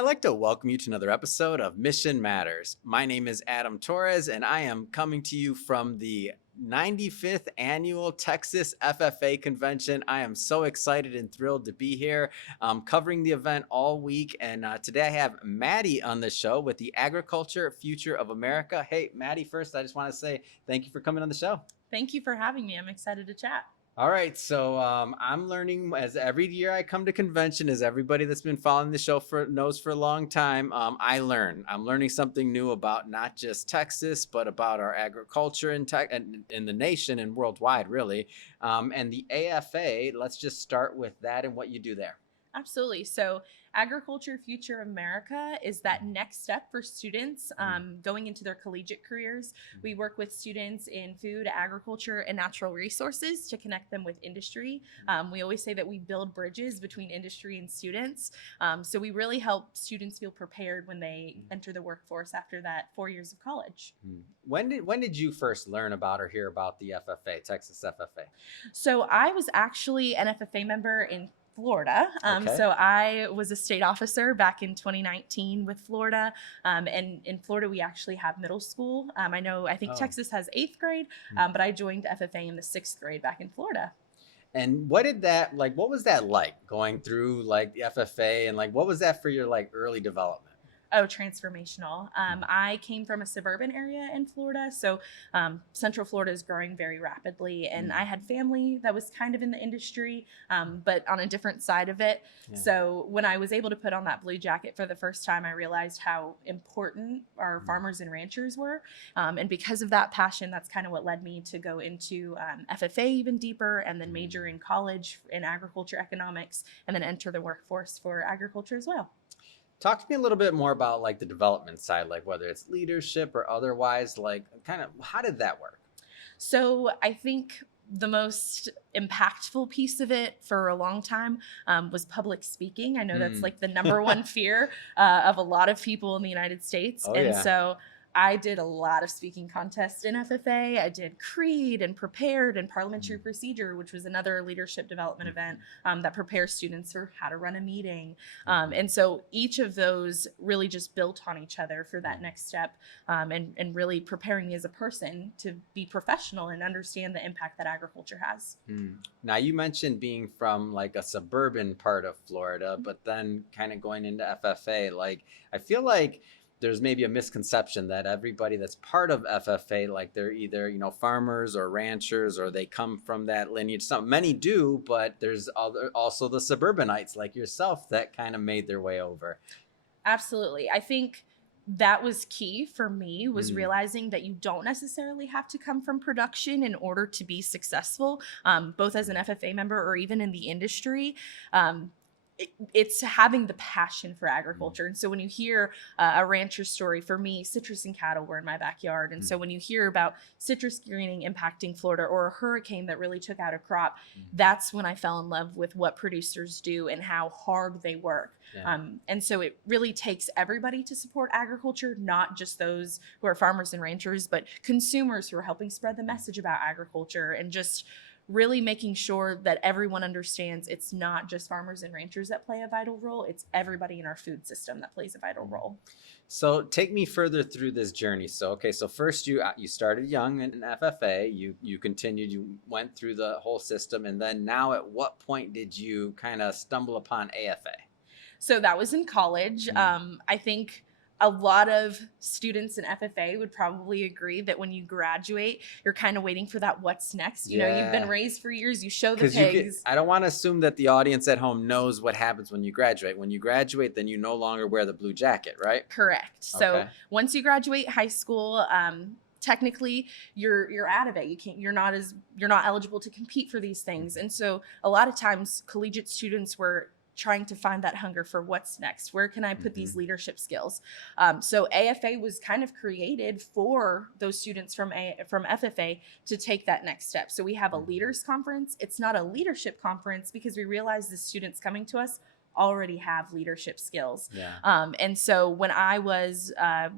I'd like to welcome you to another episode of Mission Matters. My name is Adam Torres, and I am coming to you from the 95th Annual Texas FFA Convention. I am so excited and thrilled to be here covering the event all week. And today I have Maddie on the show with the Agriculture Future of America. Hey, Maddie, first, I just want to say thank you for coming on the show. Thank you for having me. I'm excited to chat. All right, so I'm learning as every year I come to convention, as everybody that's been following the show knows for a long time, I'm learning something new about not just Texas, but about our agriculture in the nation and worldwide, really. And the AFA, let's just start with that and what you do there. Absolutely. So Agriculture Future America is that next step for students going into their collegiate careers. We work with students in food, agriculture, and natural resources to connect them with industry. We always say that we build bridges between industry and students. So we really help students feel prepared when they enter the workforce after that 4 years of college. When did you first learn about or hear about the FFA, Texas FFA? So I was actually an FFA member in Florida. Okay. So I was a state officer back in 2019 with Florida. And in Florida, we actually have middle school. I think Texas has 8th grade, but I joined FFA in the 6th grade back in Florida. And what was that like going through like the FFA and like, what was that for your like early development? Oh, transformational. I came from a suburban area in Florida. So Central Florida is growing very rapidly. And I had family that was kind of in the industry, but on a different side of it. Yeah. So when I was able to put on that blue jacket for the first time, I realized how important our farmers and ranchers were. And because of that passion, that's kind of what led me to go into FFA even deeper and then major in college in agriculture economics and then enter the workforce for agriculture as well. Talk to me a little bit more about like the development side, like whether it's leadership or otherwise, like kind of how did that work? So I think the most impactful piece of it for a long time was public speaking. I know that's like the number one fear of a lot of people in the United States. So I did a lot of speaking contests in FFA. I did Creed and Prepared and Parliamentary Procedure, which was another leadership development event that prepares students for how to run a meeting. And so each of those really just built on each other for that next step and really preparing me as a person to be professional and understand the impact that agriculture has. Now, you mentioned being from like a suburban part of Florida, but then kind of going into FFA. Like, I feel like there's maybe a misconception that everybody that's part of FFA, like they're either, farmers or ranchers, or they come from that lineage. Many do, but there's also the suburbanites like yourself that kind of made their way over. Absolutely. I think that was key for me, was realizing that you don't necessarily have to come from production in order to be successful, both as an FFA member or even in the industry. It's having the passion for agriculture. And so when you hear a rancher story, for me, citrus and cattle were in my backyard. And so when you hear about citrus greening impacting Florida or a hurricane that really took out a crop, that's when I fell in love with what producers do and how hard they work. Yeah. And so it really takes everybody to support agriculture, not just those who are farmers and ranchers, but consumers who are helping spread the message about agriculture and just really making sure that everyone understands it's not just farmers and ranchers that play a vital role, it's everybody in our food system that plays a vital role. So take me further through this journey. So first you started young in FFA, you continued, you went through the whole system, and then now at what point did you kind of stumble upon AFA? So that was in college. I think a lot of students in FFA would probably agree that when you graduate, you're kind of waiting for that what's next. You know, you've been raised for years, you show the pigs. I don't want to assume that the audience at home knows what happens when you graduate. When you graduate, then you no longer wear the blue jacket, right? Correct. So once you graduate high school, technically you're out of it. You're not eligible to compete for these things. And so a lot of times collegiate students were trying to find that hunger for what's next. Where can I put these leadership skills? So AFA was kind of created for those students from FFA to take that next step. So we have a leaders conference. It's not a leadership conference because we realize the students coming to us already have leadership skills. Yeah. And so when I was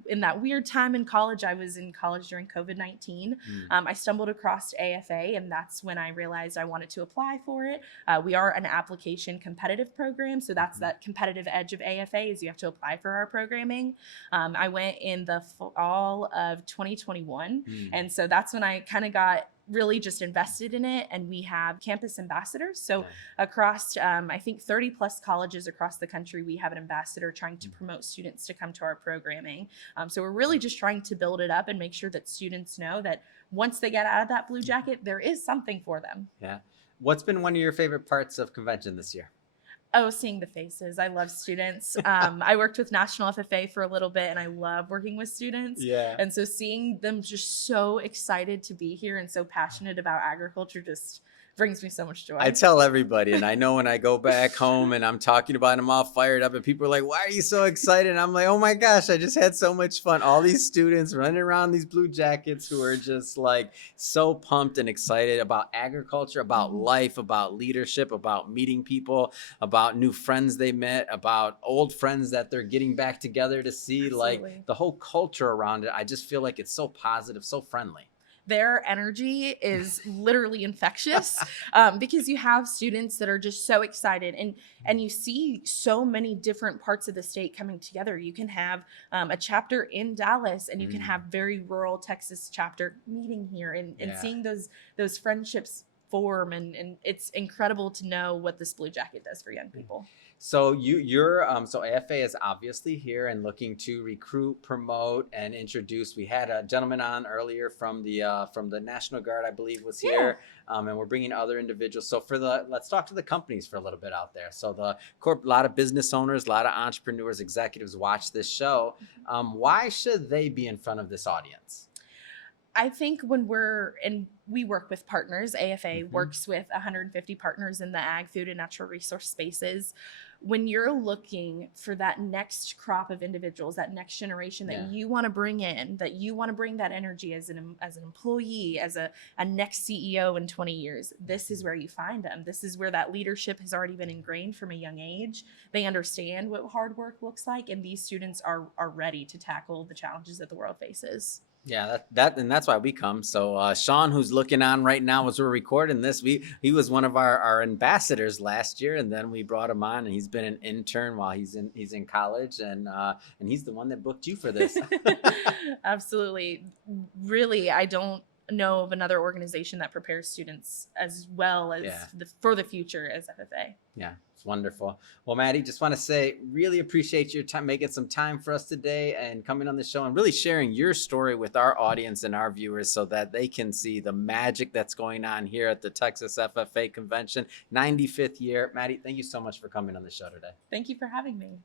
in that weird time in college, I was in college during COVID-19. I stumbled across AFA, and that's when I realized I wanted to apply for it. We are an application competitive program, so that's that competitive edge of AFA is you have to apply for our programming. I went in the fall of 2021, and so that's when I kind of got really just invested in it. And we have campus ambassadors. So across, I think 30 plus colleges across the country, we have an ambassador trying to promote students to come to our programming. So we're really just trying to build it up and make sure that students know that once they get out of that blue jacket, there is something for them. Yeah. What's been one of your favorite parts of convention this year? Oh, seeing the faces. I love students. I worked with National FFA for a little bit, and I love working with students. Yeah. And so seeing them just so excited to be here and so passionate about agriculture just brings me so much joy. I tell everybody, and I know when I go back home and I'm talking about them all fired up and people are like, why are you so excited? And I'm like, oh my gosh, I just had so much fun. All these students running around these blue jackets who are just like so pumped and excited about agriculture, about life, about leadership, about meeting people, about new friends they met, about old friends that they're getting back together to see. Absolutely. Like the whole culture around it. I just feel like it's so positive, so friendly. Their energy is literally infectious because you have students that are just so excited, and you see so many different parts of the state coming together. You can have a chapter in Dallas, and you can have very rural Texas chapter meeting here, and seeing those friendships form, and it's incredible to know what this blue jacket does for young people. So you're so AFA is obviously here and looking to recruit, promote, and introduce. We had a gentleman on earlier from the National Guard, I believe, was here, and we're bringing other individuals. So let's talk to the companies for a little bit out there. So a lot of business owners, a lot of entrepreneurs, executives watch this show. Why should they be in front of this audience? I think we work with partners. AFA works with 150 partners in the ag, food, and natural resource spaces. When you're looking for that next crop of individuals, that next generation that you want to bring in, that you want to bring that energy as an employee, as a next CEO in 20 years, this is where you find them. This is where that leadership has already been ingrained from a young age. They understand what hard work looks like, and these students are ready to tackle the challenges that the world faces. Yeah, and that's why we come. So Sean, who's looking on right now as we're recording this, he was one of our ambassadors last year, and then we brought him on, and he's been an intern while he's in college, and he's the one that booked you for this. Absolutely. Really, I don't know of another organization that prepares students as well as for the future as FFA. Yeah, it's wonderful. Well, Maddie, just want to say, really appreciate your time, making some time for us today and coming on the show and really sharing your story with our audience and our viewers so that they can see the magic that's going on here at the Texas FFA convention, 95th year. Maddie, thank you so much for coming on the show today. Thank you for having me.